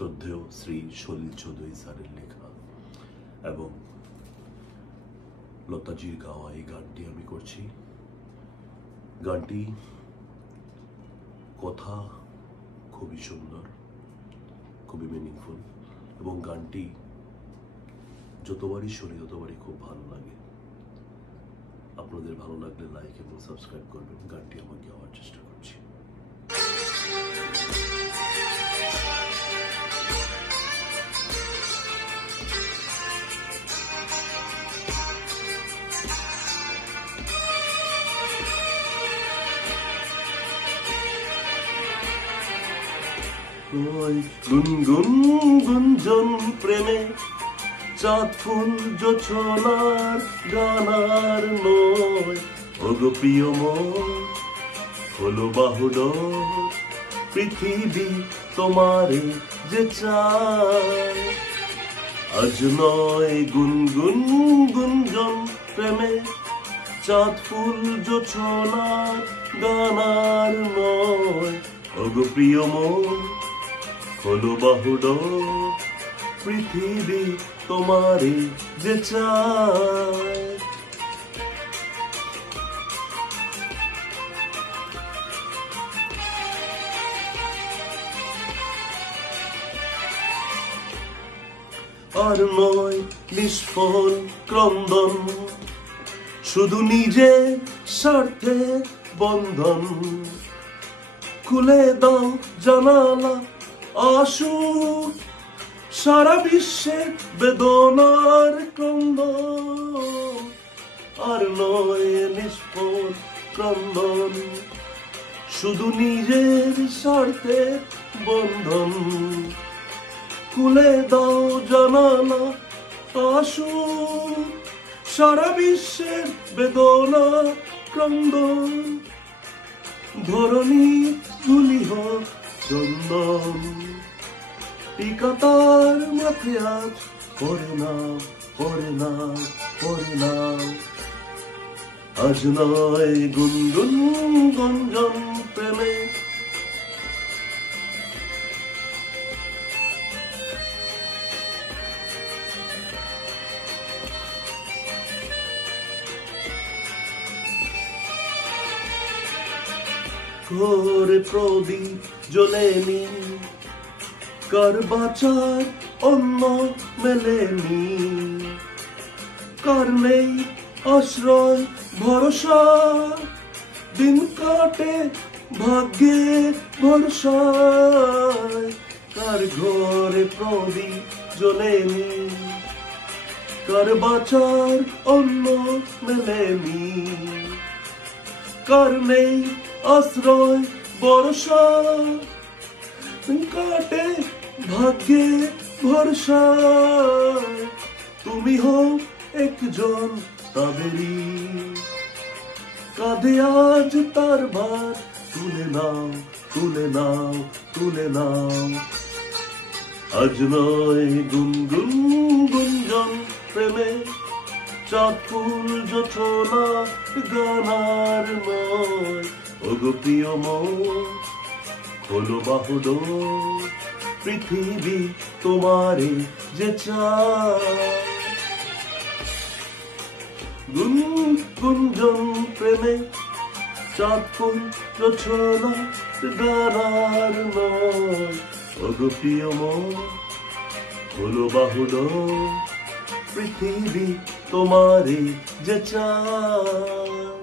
শ্রদ্ধেয় শ্রী সলিল চৌধুরী স্যারের লেখা এবং লতাজির গাওয়া এই গানটি আমি করছি। গানটি কথা খুবই সুন্দর, খুবই মিনিংফুল এবং গানটি যতবারই শুনি ততবারই খুব ভালো লাগে। আপনাদের ভালো লাগলে লাইক এবং সাবস্ক্রাইব করবেন। গানটি আমাকে গাওয়ার চেষ্টা করছি। গুনগুন গুঞ্জন প্রেমে চাঁদ ফুল জোছনার গানার নয়, ওগো প্রিয় মন হলো বাহুডোর, পৃথিবী তোমারে যে চায়। আজ নয় গুনগুন গুঞ্জন প্রেমে চাঁদ ফুল জোছনার গানার নয়, ওগো প্রিয় মন হলো বাহুডোর, পৃথিবী তোমারে যে চায়। আর নয় নিষ্ফল ক্রন্দন, শুধু নিজের স্বার্থে বন্ধন। খুলে দাও জানালা, আসুক সারা বিশ্বে বেদনার ক্রন্দন। আর নয় নিষ্ফল ক্রন্দন, শুধু নিজের স্বার্থে বন্ধন। খুলে দাও জানালা, আসুক সারা বিশ্বের বেদনা ক্রন্দন। ধরণী ধুলি হোক চন্দন, টিকা তার মাথে আজ পরে না, পরে না, পরে না। আজ নয় গুনগুন গুঞ্জন প্রেমে ঘরে প্রদীপ জ্বলেনি, কার বাঁচার অন্য মেলেনি। কার নেই আশ্রয় ভরসা, দিন কাটে ভাগ্যে ভরসায়। কার ঘরে প্রদীপ জ্বলেনি, কার বাঁচার অন্য মেলেনি। কার নেই আশ্রয় ভরসা, কাটে ভাগ্যে ভরসা। তুমি হও একজন তাদেরই, কাঁধে আজ তার ভার তুলে নাও, তুলে নাও, তুলে নাও। আজ নয় গুনগুন গুঞ্জন প্রেমে চাঁদ ফুল জোছনা গানার নয়, ওগো প্রিয় মন হলো বাহুডোর, পৃথিবী তোমারে যে চায়। গুঞ্জন প্রেমে চাঁদ ফুল জোছনা গানার নয়, ওগো প্রিয় মন হলো বাহুডোর, পৃথিবী তোমারে যে চায়।